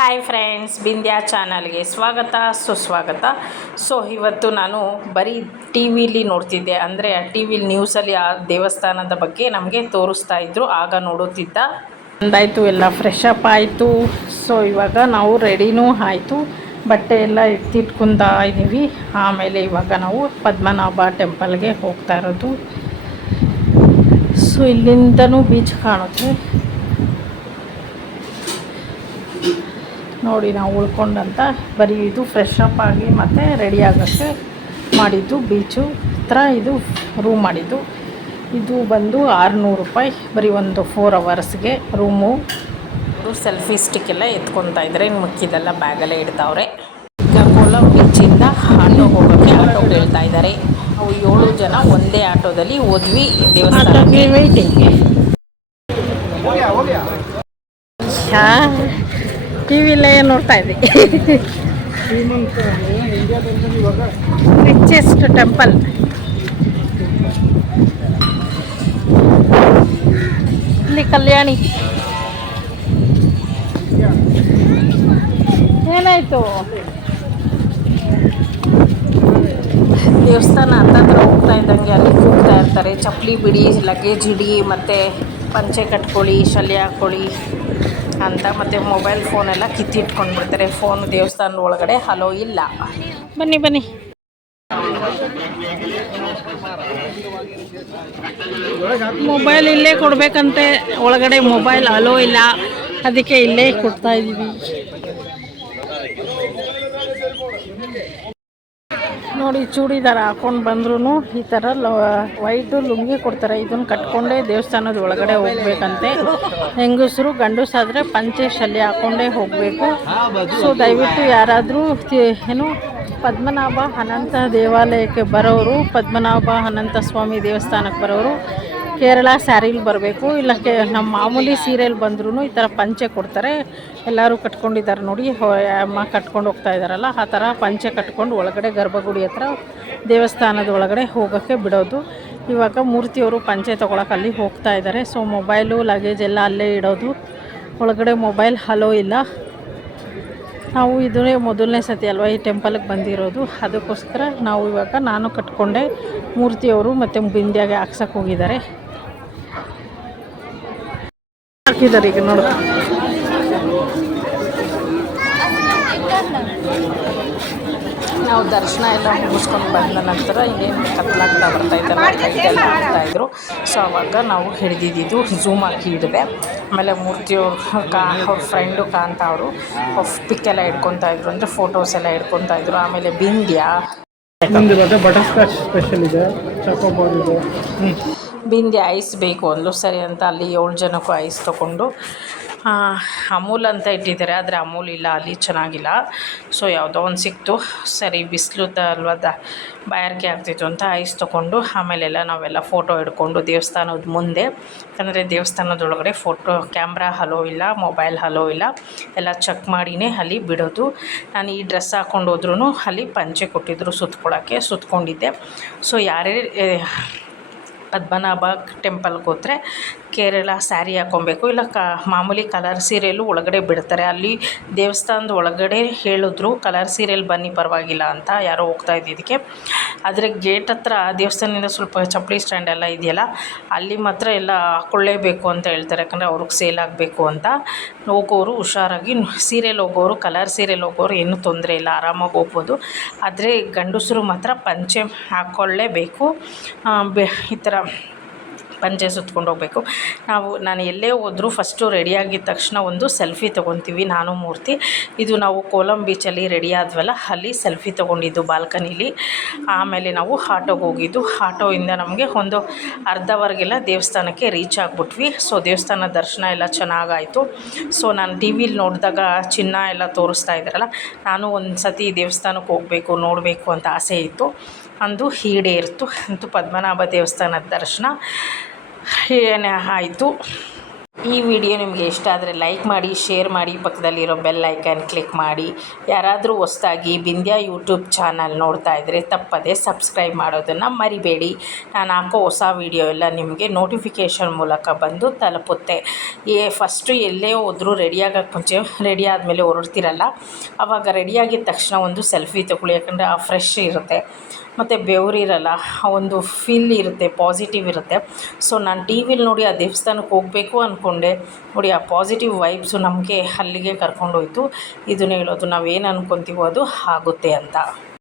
Hi friends, Bindya ಚಾನಲ್ಗೆ ಸ್ವಾಗತ ಸುಸ್ವಾಗತ. ಸೊ ಇವತ್ತು ನಾನು ಬರೀ ಟಿ ವಿಲಿ ನೋಡ್ತಿದ್ದೆ, ಅಂದರೆ ಟಿ ವಿಲಿ ನ್ಯೂಸಲ್ಲಿ ಆ ದೇವಸ್ಥಾನದ ಬಗ್ಗೆ ನಮಗೆ ತೋರಿಸ್ತಾ ಇದ್ರು, ಆಗ ನೋಡುತ್ತಿದ್ದ. ಅಂದಾಯಿತು, ಎಲ್ಲ ಫ್ರೆಶ್ ಅಪ್ ಆಯಿತು. ಸೊ ಇವಾಗ ನಾವು ರೆಡಿನೂ ಆಯಿತು, ಬಟ್ಟೆ ಎಲ್ಲ ಎತ್ತಿಟ್ಕೊತಾ ಇದ್ದೀವಿ. ಆಮೇಲೆ ಇವಾಗ ನಾವು ಪದ್ಮನಾಭ ಟೆಂಪಲ್ಗೆ ಹೋಗ್ತಾ ಇರೋದು. ಸೊ ಇಲ್ಲಿಂದನೂ ಬೀಚ್ ಕಾಣುತ್ತೆ ನೋಡಿ. ನಾವು ಉಳ್ಕೊಂಡಂತ ಬರೀ ಇದು ಫ್ರೆಶ್ ಅಪ್ ಆಗಿ ಮತ್ತು ರೆಡಿ ಆಗೋಕ್ಕೆ ಮಾಡಿದ್ದು. ಬೀಚು ಹತ್ರ ಇದು ರೂಮ್ ಮಾಡಿದ್ದು. ಇದು ಬಂದು 600 ರೂಪಾಯಿ ಬರೀ ಒಂದು 4 ಅವರ್ಸ್ಗೆ ರೂಮು. ಸೆಲ್ಫಿ ಸ್ಟಿಕ್ ಎಲ್ಲ ಎತ್ಕೊತಾ ಇದ್ದಾರೆ, ಇನ್ನು ಮಿಕ್ಕಿದೆಲ್ಲ ಬ್ಯಾಗಲ್ಲೇ ಇಡ್ತಾವ್ರೆ. ಈಗ ಕೋಲಂ ಬೀಚಿಂದ ಆಟೋ ಹೋಗೋಕ್ಕೆ ಆಟೋ ಕೇಳ್ತಾ ಇದ್ದಾರೆ. ನಾವು 7 ಜನ ಒಂದೇ ಆಟೋದಲ್ಲಿ ಹೋದ್ವಿ ದೇವಸ್ಥಾನಕ್ಕೆ. ವೇಟಿಂಗ್ ಟಿ ವಿಲೇ ನೋಡ್ತಾ ಇದ್ವಿ. ರಿಚೆಸ್ಟ್ ಟೆಂಪಲ್ ಇಲ್ಲಿ ಕಲ್ಯಾಣಿ. ಏನಾಯಿತು? ದೇವಸ್ಥಾನ ಹತ್ತತ್ರ ಹೋಗ್ತಾ ಇದ್ದಂಗೆ ಅಲ್ಲಿ ಕೂಗ್ತಾ ಇರ್ತಾರೆ, ಚಪ್ಪಲಿ ಬಿಡಿ, ಲಗೇಜ್ ಇಡಿ, ಮತ್ತು ಪಂಚೆ ಕಟ್ಕೊಳ್ಳಿ, ಶಲ್ಯ ಹಾಕ್ಕೊಳ್ಳಿ ಅಂತ. ಮತ್ತು ಮೊಬೈಲ್ ಫೋನೆಲ್ಲ ಕಿತ್ತಿಟ್ಕೊಂಡು ಬಿಡ್ತಾರೆ. ಫೋನ್ ದೇವಸ್ಥಾನದ ಒಳಗಡೆ ಹಲೋ ಇಲ್ಲ. ಬನ್ನಿ ಬನ್ನಿ. ಮೊಬೈಲ್ ಇಲ್ಲೇ ಕೊಡಬೇಕಂತೆ, ಒಳಗಡೆ ಮೊಬೈಲ್ ಹಲೋ ಇಲ್ಲ, ಅದಕ್ಕೆ ಇಲ್ಲೇ ಕೊಡ್ತಾ ಇದ್ದೀವಿ. ನೋಡಿ, ಚೂಡಿದಾರ ಹಾಕ್ಕೊಂಡು ಬಂದ್ರೂ ಈ ಥರ ವೈಟು ಲುಂಗಿ ಕೊಡ್ತಾರೆ. ಇದನ್ನು ಕಟ್ಕೊಂಡೇ ದೇವಸ್ಥಾನದ ಒಳಗಡೆ ಹೋಗ್ಬೇಕಂತೆ. ಹೆಂಗಸರು, ಗಂಡಸಾದರೆ ಪಂಚೆ ಶಲ್ಯ ಹಾಕ್ಕೊಂಡೇ ಹೋಗಬೇಕು. ಸೊ ದಯವಿಟ್ಟು ಯಾರಾದರೂ ಏನು ಪದ್ಮನಾಭ ಅನಂತ ದೇವಾಲಯಕ್ಕೆ ಬರೋರು, ಪದ್ಮನಾಭ ಅನಂತ ಸ್ವಾಮಿ ದೇವಸ್ಥಾನಕ್ಕೆ ಬರೋರು ಕೇರಳ ಸ್ಯಾರಿಲಿ ಬರಬೇಕು. ಇಲ್ಲ ನಮ್ಮ ಮಾಮೂಲಿ ಸೀರೆಯಲ್ಲಿ ಬಂದ್ರೂ ಈ ಥರ ಪಂಚೆ ಕೊಡ್ತಾರೆ. ಎಲ್ಲರೂ ಕಟ್ಕೊಂಡಿದ್ದಾರೆ ನೋಡಿ, ಅಮ್ಮ ಕಟ್ಕೊಂಡು ಹೋಗ್ತಾ ಇದ್ದಾರಲ್ಲ ಆ ಥರ ಪಂಚೆ ಕಟ್ಕೊಂಡು ಒಳಗಡೆ ಗರ್ಭಗುಡಿ ಹತ್ರ ದೇವಸ್ಥಾನದ ಒಳಗಡೆ ಹೋಗೋಕ್ಕೆ ಬಿಡೋದು. ಇವಾಗ ಮೂರ್ತಿಯವರು ಪಂಚೆ ತೊಗೊಳಕ್ಕೆ ಅಲ್ಲಿ ಹೋಗ್ತಾ ಇದ್ದಾರೆ. ಸೊ ಮೊಬೈಲು, ಲಗೇಜ್ ಎಲ್ಲ ಅಲ್ಲೇ ಇಡೋದು. ಒಳಗಡೆ ಮೊಬೈಲ್ ಹಲೋ ಇಲ್ಲ. ನಾವು ಇದನ್ನೇ ಮೊದಲನೇ ಸತಿ ಅಲ್ವಾ ಈ ಟೆಂಪಲ್ಗೆ ಬಂದಿರೋದು, ಅದಕ್ಕೋಸ್ಕರ ನಾವು ಇವಾಗ ನಾನು ಕಟ್ಕೊಂಡೆ. ಮೂರ್ತಿಯವರು ಮತ್ತು ಬಿಂದ್ಯಾಗೆ ಹಾಕ್ಸಕ್ಕೆ ಹೋಗಿದ್ದಾರೆ. ಹಾಕಿದ್ದಾರೆ ಈಗ ನೋಡ. ನಾವು ದರ್ಶನ ಎಲ್ಲ ಮುಗಿಸ್ಕೊಂಡು ಬಂದ ನಂತರ ಇನ್ನೇನು ಕತ್ಲಾಗ್ತಾ ಬರ್ತಾಯಿದ್ದಲ್ಲ, ಕೈಗೆಲ್ಲ ಹಾಕ್ತಾಯಿದ್ರು. ಸೊ ಆವಾಗ ನಾವು ಹಿಡಿದಿದ್ದು ಝೂಮ್ ಹಾಕಿ ಹಿಡಿದೆ. ಆಮೇಲೆ ಮೂರ್ತಿಯವರು ಅವ್ರ ಫ್ರೆಂಡು ಕಾಂತ ಅವರು ಪಿಕ್ಕೆಲ್ಲ ಹಿಡ್ಕೊತಾ ಇದ್ರು, ಅಂದರೆ ಫೋಟೋಸ್ ಎಲ್ಲ ಹಿಡ್ಕೊತಾ ಇದ್ರು. ಆಮೇಲೆ ಬಿಂದ್ಯಾ ಬಟರ್ ಸ್ಕಾಚ್ ಸ್ಪೆಷಲ್ ಇದೆ, ಚಾಕೋಬಾರ್ ಇದೆ. ಬಿಂದ್ಯಾ ಐಸ್ ಬೇಕು ಅಂದ್ಲು. ಸರಿ ಅಂತ ಅಲ್ಲಿ 7 ಜನಕ್ಕೂ ಐಸ್ ತೊಗೊಂಡು, ಅಮೂಲ್ ಅಂತ ಇಟ್ಟಿದ್ದಾರೆ, ಆದರೆ ಅಮೂಲ್ ಇಲ್ಲ ಅಲ್ಲಿ, ಚೆನ್ನಾಗಿಲ್ಲ. ಸೊ ಯಾವುದೋ ಒಂದು ಸಿಕ್ತು. ಸರಿ, ಬಿಸಿಲು ಅಲ್ವದ ಬಾಯಾರಿಕೆ ಆಗ್ತಿತ್ತು ಅಂತ ಐಸ್ ತೊಗೊಂಡು, ಆಮೇಲೆಲ್ಲ ನಾವೆಲ್ಲ ಫೋಟೋ ಹಿಡ್ಕೊಂಡು ದೇವಸ್ಥಾನದ ಮುಂದೆ, ಯಾಕಂದರೆ ದೇವಸ್ಥಾನದೊಳಗಡೆ ಫೋಟೋ ಕ್ಯಾಮ್ರಾ ಹಲೋ ಇಲ್ಲ, ಮೊಬೈಲ್ ಹಲೋ ಇಲ್ಲ, ಎಲ್ಲ ಚೆಕ್ ಮಾಡಿನೇ ಅಲ್ಲಿ ಬಿಡೋದು. ನಾನು ಈ ಡ್ರೆಸ್ ಹಾಕ್ಕೊಂಡು ಹೋದ್ರೂ ಅಲ್ಲಿ ಪಂಚೆ ಕೊಟ್ಟಿದ್ದರು ಸುತ್ಕೊಳ್ಳೋಕ್ಕೆ, ಸುತ್ಕೊಂಡಿದ್ದೆ. ಸೊ ಯಾರೇ ಪದ್ಮನಾಭ ಟೆಂಪಲ್ಗೆ ಹೋದರೆ ಕೇರಳ ಸ್ಯಾರಿ ಹಾಕ್ಕೊಬೇಕು, ಇಲ್ಲ ಮಾಮೂಲಿ ಕಲರ್ ಸೀರೆಯಲ್ಲೂ ಒಳಗಡೆ ಬಿಡ್ತಾರೆ. ಅಲ್ಲಿ ದೇವಸ್ಥಾನದ ಒಳಗಡೆ ಹೇಳಿದ್ರು ಕಲರ್ ಸೀರೆಯಲ್ಲಿ ಬನ್ನಿ ಪರವಾಗಿಲ್ಲ ಅಂತ, ಯಾರೋ ಹೋಗ್ತಾ ಇದ್ದಿದ್ದಕ್ಕೆ. ಆದರೆ ಗೇಟ್ ಹತ್ರ ದೇವಸ್ಥಾನದಿಂದ ಸ್ವಲ್ಪ ಚಪ್ಪಲಿ ಸ್ಟ್ಯಾಂಡ್ ಎಲ್ಲ ಇದೆಯಲ್ಲ, ಅಲ್ಲಿ ಮಾತ್ರ ಎಲ್ಲ ಹಾಕ್ಕೊಳ್ಳೇಬೇಕು ಅಂತ ಹೇಳ್ತಾರೆ, ಯಾಕಂದರೆ ಅವ್ರಿಗೆ ಸೇಲ್ ಆಗಬೇಕು ಅಂತ. ಹೋಗೋರು ಹುಷಾರಾಗಿ, ಸೀರೆಯಲ್ಲಿ ಹೋಗೋರು, ಕಲರ್ ಸೀರೆಯಲ್ಲಿ ಹೋಗೋರು ಏನೂ ತೊಂದರೆ ಇಲ್ಲ, ಆರಾಮಾಗಿ ಹೋಗ್ಬೋದು. ಆದರೆ ಗಂಡಸರು ಮಾತ್ರ ಪಂಚೆ ಹಾಕ್ಕೊಳ್ಳೇಬೇಕು. ಈ ಥರ ಪಂಚೆ ಸುತ್ಕೊಂಡು ಹೋಗಬೇಕು. ನಾನು ಎಲ್ಲೇ ಹೋದರೂ ಫಸ್ಟು ರೆಡಿಯಾಗಿದ್ದ ತಕ್ಷಣ ಒಂದು ಸೆಲ್ಫಿ ತೊಗೊತೀವಿ, ನಾನು ಮೂರ್ತಿ. ಇದು ನಾವು ಕೋಲಂ ಬೀಚಲ್ಲಿ ರೆಡಿ ಆದ್ವಲ್ಲ, ಅಲ್ಲಿ ಸೆಲ್ಫಿ ತೊಗೊಂಡಿದ್ದು ಬಾಲ್ಕನಿಲಿ. ಆಮೇಲೆ ನಾವು ಆಟೋಗೆ ಹೋಗಿದ್ದು. ಆಟೋಯಿಂದ ನಮಗೆ ಒಂದು ಅರ್ಧ ಅವರ್ಗೆಲ್ಲ ದೇವಸ್ಥಾನಕ್ಕೆ ರೀಚ್ ಆಗಿಬಿಟ್ವಿ. ಸೊ ದೇವಸ್ಥಾನ ದರ್ಶನ ಎಲ್ಲ ಚೆನ್ನಾಗಾಯಿತು. ಸೊ ನಾನು ಟಿ ವಿಲಿ ನೋಡಿದಾಗ ಚಿನ್ನ ಎಲ್ಲ ತೋರಿಸ್ತಾ ಇದ್ದಾರಲ್ಲ, ನಾನು ಒಂದು ಸತಿ ದೇವಸ್ಥಾನಕ್ಕೆ ಹೋಗಬೇಕು, ನೋಡಬೇಕು ಅಂತ ಆಸೆ ಇತ್ತು. ಅಂದು ಈಡೇರಿತು. ಅಂತೂ ಪದ್ಮನಾಭ ದೇವಸ್ಥಾನದ ದರ್ಶನ ಏನೇ ಆಯಿತು. ಈ ವಿಡಿಯೋ ನಿಮಗೆ ಇಷ್ಟ ಆದರೆ ಲೈಕ್ ಮಾಡಿ, ಶೇರ್ ಮಾಡಿ, ಪಕ್ಕದಲ್ಲಿರೋ ಬೆಲ್ ಐಕಾನ್ ಕ್ಲಿಕ್ ಮಾಡಿ. ಯಾರಾದರೂ ಹೊಸ್ದಾಗಿ ಬಿಂದ್ಯಾ ಯೂಟ್ಯೂಬ್ ಚಾನಲ್ ನೋಡ್ತಾ ಇದ್ದರೆ ತಪ್ಪದೆ ಸಬ್ಸ್ಕ್ರೈಬ್ ಮಾಡೋದನ್ನು ಮರಿಬೇಡಿ. ನಾನು ಹಾಕೋ ಹೊಸ ವಿಡಿಯೋ ಎಲ್ಲ ನಿಮಗೆ ನೋಟಿಫಿಕೇಷನ್ ಮೂಲಕ ಬಂದು ತಲುಪುತ್ತೆ. ಫಸ್ಟು ಎಲ್ಲೇ ಹೋದರೂ ರೆಡಿಯಾಗೋಕ್ಕೆ ಮುಂಚೆ ರೆಡಿ ಆದಮೇಲೆ ಹೊರಡ್ತಿರಲ್ಲ, ಆವಾಗ ರೆಡಿಯಾಗಿದ್ದ ತಕ್ಷಣ ಒಂದು ಸೆಲ್ಫಿ ತಗೊಳ್ಳಿ. ಯಾಕಂದರೆ ಆ ಫ್ರೆಶ್ ಇರುತ್ತೆ ಮತ್ತು ಬೆವರಿರಲ್ಲ, ಒಂದು ಫೀಲ್ ಇರುತ್ತೆ, ಪಾಸಿಟಿವ್ ಇರುತ್ತೆ. ಸೊ ನಾನು ಟಿ ವಿಲಿ ನೋಡಿ ಆ ದೇವಸ್ಥಾನಕ್ಕೆ ಹೋಗಬೇಕು ಅಂದ್ಕೊಂಡೆ. ನೋಡಿ ಆ ಪಾಸಿಟಿವ್ ವೈಬ್ಸು ನಮಗೆ ಅಲ್ಲಿಗೆ ಕರ್ಕೊಂಡೋಯ್ತು. ಇದನ್ನ ಹೇಳೋದು, ನಾವೇನು ಅಂದ್ಕೊತೀವೋ ಅದು ಆಗುತ್ತೆ ಅಂತ.